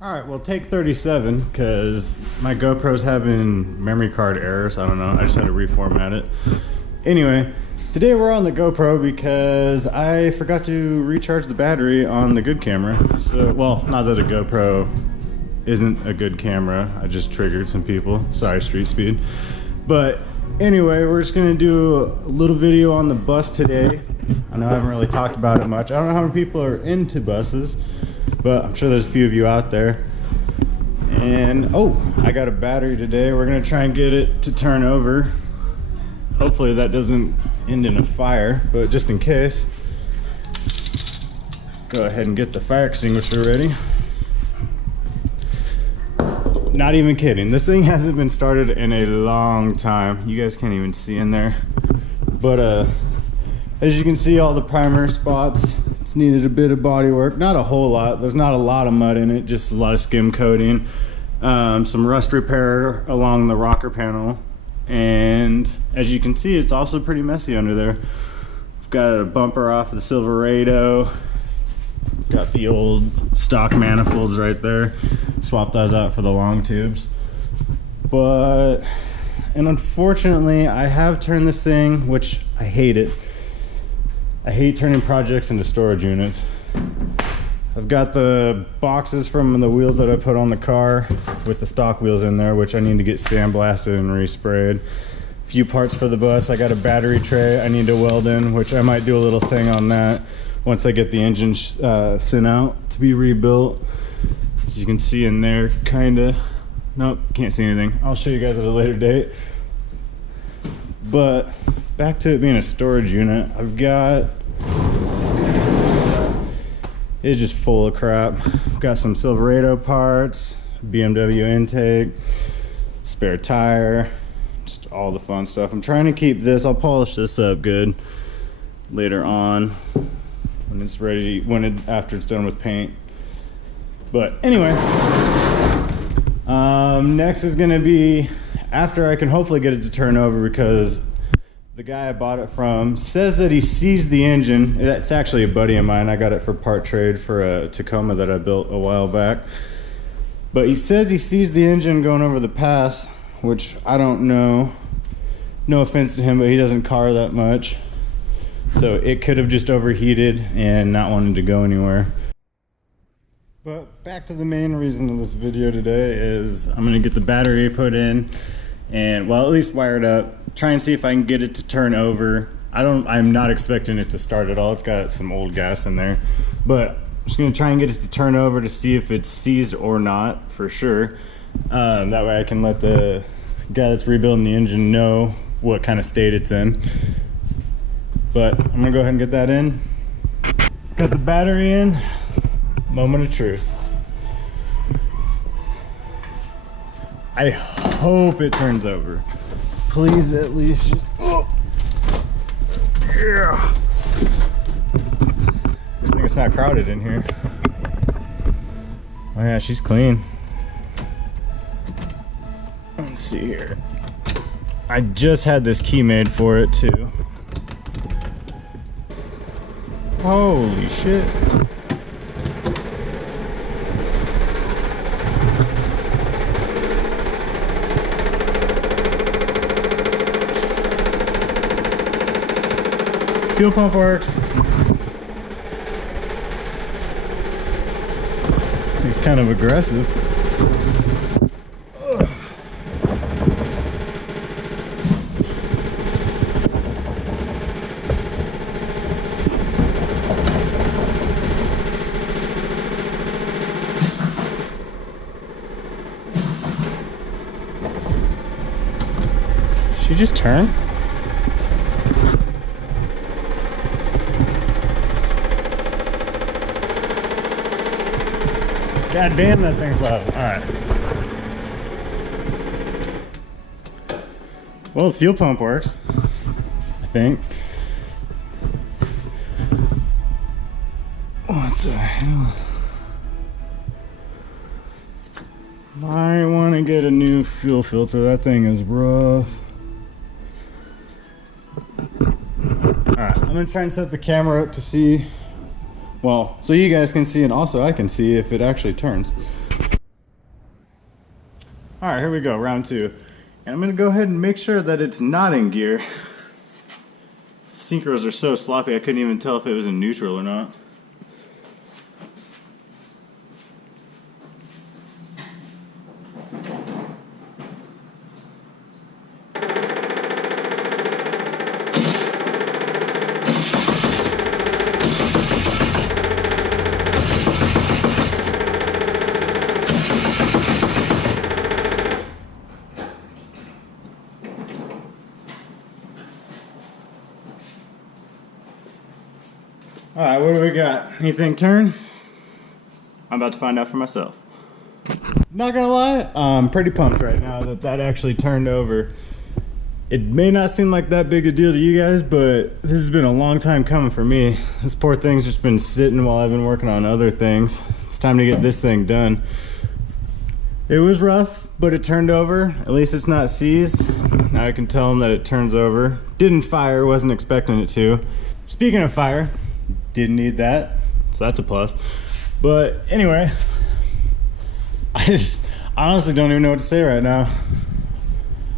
All right, well, take 37 because my GoPro's having memory card errors. I don't know. I just had to reformat it. Anyway, today we're on the GoPro because I forgot to recharge the battery on the good camera. So, well, not that a GoPro isn't a good camera. I just triggered some people. Sorry, street speed. But anyway, we're just gonna do a little video on the bus today. I know I haven't really talked about it much. I don't know how many people are into buses, but I'm sure there's a few of you out there. And oh, I got a battery today. We're gonna try and get it to turn over. Hopefully that doesn't end in a fire, but just in case, go ahead and get the fire extinguisher ready. Not even kidding, this thing hasn't been started in a long time. You guys can't even see in there, but as you can see, all the primer spots, it's needed a bit of body work. Not a whole lot. There's not a lot of mud in it, just a lot of skim coating. Some rust repair along the rocker panel. And as you can see, it's also pretty messy under there. We've got a bumper off of the Silverado. Got the old stock manifolds right there. Swapped those out for the long tubes. And unfortunately, I have turned this thing, which I hate it. I hate turning projects into storage units. I've got the boxes from the wheels that I put on the car with the stock wheels in there, which I need to get sandblasted and resprayed. A few parts for the bus. I got a battery tray I need to weld in, which I might do a little thing on that once I get the engine sent out to be rebuilt. As you can see in there, kinda. Nope, can't see anything. I'll show you guys at a later date. But back to it being a storage unit, it's just full of crap. Got some Silverado parts, BMW intake, spare tire, just all the fun stuff. I'm trying to keep this, I'll polish this up good later on when it's ready, after it's done with paint. But anyway, next is gonna be after I can hopefully get it to turn over, because the guy I bought it from says that he sees the engine. It's actually a buddy of mine. I got it for part trade for a Tacoma that I built a while back. But he says he sees the engine going over the pass, which I don't know. No offense to him, but he doesn't car that much. So it could have just overheated and not wanted to go anywhere. But back to the main reason of this video today is I'm gonna get the battery put in and, well, at least wired up. Try and see if I can get it to turn over. I'm not expecting it to start at all. It's got some old gas in there, but I'm just gonna try and get it to turn over to see if it's seized or not for sure. That way I can let the guy that's rebuilding the engine know what kind of state it's in. But I'm gonna go ahead and get that in. Got the battery in. Moment of truth. I hope it turns over. Please at least. Oh. Yeah. I think it's not crowded in here. Oh yeah, she's clean. Let's see here. I just had this key made for it too. Holy shit. Fuel pump works. He's kind of aggressive. Ugh. She just turned? God damn, that thing's loud. Alright. Well, the fuel pump works, I think. What the hell? I want to get a new fuel filter. That thing is rough. Alright, I'm going to try and set the camera up to see, well, so you guys can see and also I can see if it actually turns. All right, here we go, round 2. And I'm gonna go ahead and make sure that it's not in gear. Synchros are so sloppy, I couldn't even tell if it was in neutral or not. Alright, what do we got? Anything turn? I'm about to find out for myself. Not gonna lie, I'm pretty pumped right now that that actually turned over. It may not seem like that big a deal to you guys, but this has been a long time coming for me. This poor thing's just been sitting while I've been working on other things. It's time to get this thing done. It was rough, but it turned over. At least it's not seized. Now I can tell them that it turns over. Didn't fire, wasn't expecting it to. Speaking of fire, didn't need that, so that's a plus. But anyway, I honestly don't even know what to say right now.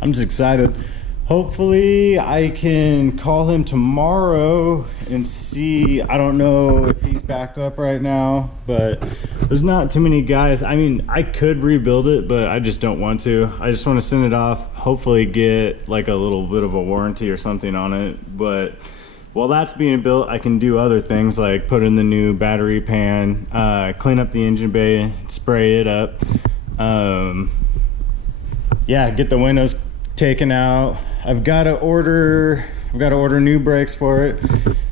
I'm just excited. Hopefully I can call him tomorrow and see. I don't know if he's backed up right now, but there's not too many guys. I mean, I could rebuild it, but I just don't want to. I just want to send it off, hopefully get like a little bit of a warranty or something on it. But while that's being built, I can do other things like put in the new battery pan, clean up the engine bay, spray it up. Yeah, get the windows taken out. I've got to order new brakes for it.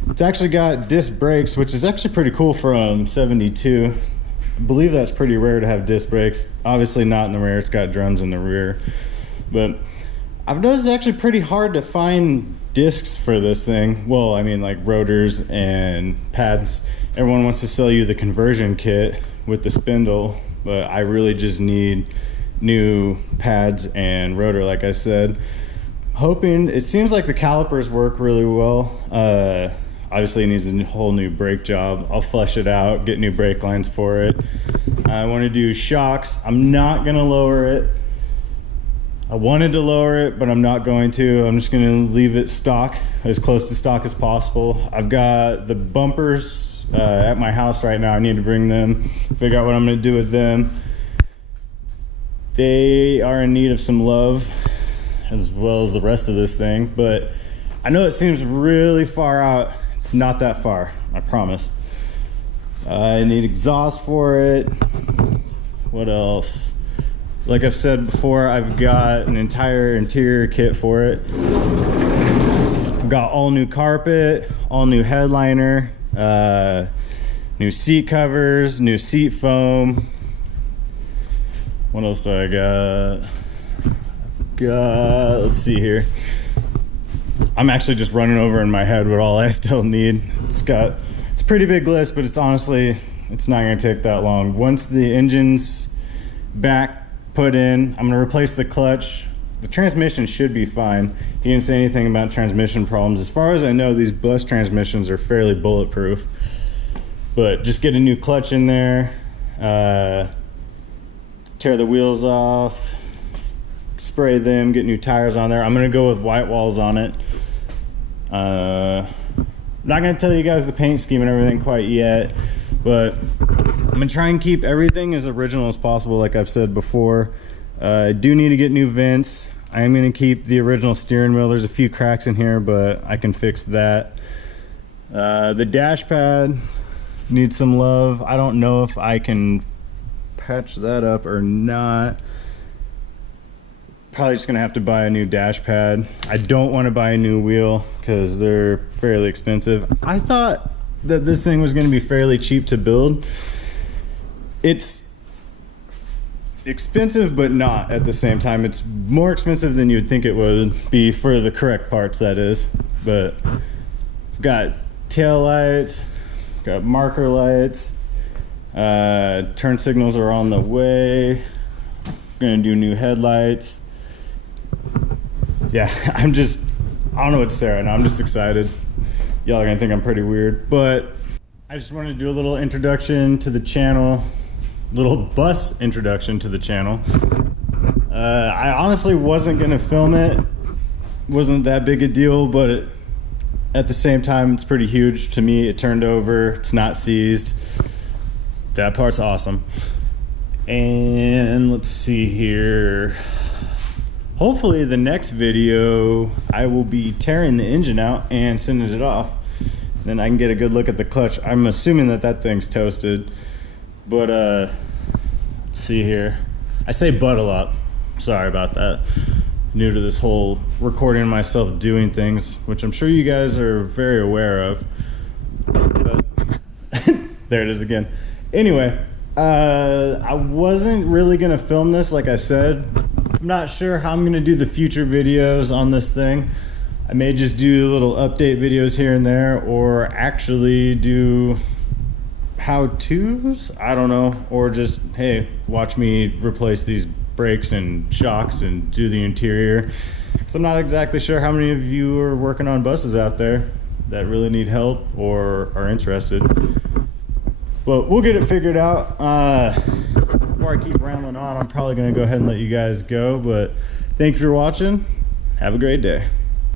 It's actually got disc brakes, which is actually pretty cool from 72. I believe that's pretty rare to have disc brakes. Obviously not in the rear, it's got drums in the rear. But I've noticed it's actually pretty hard to find discs for this thing. Well, I mean like rotors and pads. Everyone wants to sell you the conversion kit with the spindle, but I really just need new pads and rotor, like I said. Hoping, it seems like the calipers work really well. Obviously it needs a whole new brake job. I'll flush it out, get new brake lines for it. I want to do shocks. I'm not gonna lower it. I wanted to lower it, but I'm not going to. I'm just gonna leave it stock, as close to stock as possible. I've got the bumpers at my house right now. I need to bring them, figure out what I'm gonna do with them. They are in need of some love, as well as the rest of this thing, but I know it seems really far out. It's not that far, I promise. I need exhaust for it. What else? Like I've said before, I've got an entire interior kit for it. I've got all new carpet, all new headliner, new seat covers, new seat foam. What else do I got? Let's see here. I'm actually just running over in my head what all I still need. It's a pretty big list, but it's honestly, it's not gonna take that long. Once the engine's back put in, I'm gonna replace the clutch. The transmission should be fine. He didn't say anything about transmission problems. As far as I know, these bus transmissions are fairly bulletproof, but just get a new clutch in there, tear the wheels off, spray them, get new tires on there. I'm gonna go with white walls on it. I'm not gonna tell you guys the paint scheme and everything quite yet, but I'm gonna try and keep everything as original as possible, like I've said before. I do need to get new vents. I am gonna keep the original steering wheel. There's a few cracks in here, but I can fix that. The dash pad needs some love. I don't know if I can patch that up or not. Probably just gonna have to buy a new dash pad. I don't want to buy a new wheel because they're fairly expensive. I thought that this thing was gonna be fairly cheap to build. It's expensive, but not at the same time. It's more expensive than you'd think it would be for the correct parts, that is. But I've got tail lights, got marker lights, turn signals are on the way. I'm gonna do new headlights. Yeah, I don't know what to say right now. I'm just excited. Y'all are gonna think I'm pretty weird, but I just wanted to do a little introduction to the channel, little bus introduction to the channel. I honestly wasn't gonna film it. Wasn't that big a deal, but at the same time, it's pretty huge to me. It turned over. It's not seized. That part's awesome. And let's see here. Hopefully the next video I will be tearing the engine out and sending it off. Then I can get a good look at the clutch. I'm assuming that thing's toasted. But let's see here. I say but a lot. Sorry about that. New to this whole recording myself doing things, which I'm sure you guys are very aware of. But there it is again. Anyway, I wasn't really gonna film this, like I said. I'm not sure how I'm gonna do the future videos on this thing. I may just do little update videos here and there, or actually do how-tos, I don't know, or just, hey, watch me replace these brakes and shocks and do the interior. Because I'm not exactly sure how many of you are working on buses out there that really need help or are interested. But we'll get it figured out. Before I keep rambling on, I'm probably going to go ahead and let you guys go. But thanks for watching. Have a great day.